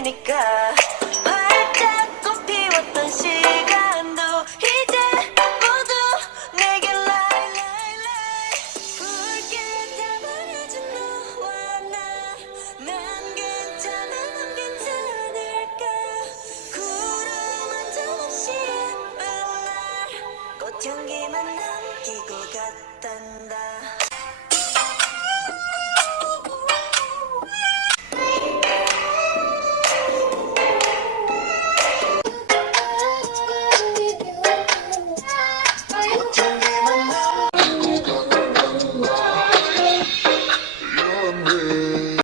니까 활짝 꽃 피웠던 시간도 이제 모두 내게 lie lie lie 붉게 담아준 너와 나난 괜찮아 넌 괜찮을까 구름 한 점 없이 예쁜 날 꽃향기만 남기고 갔단다.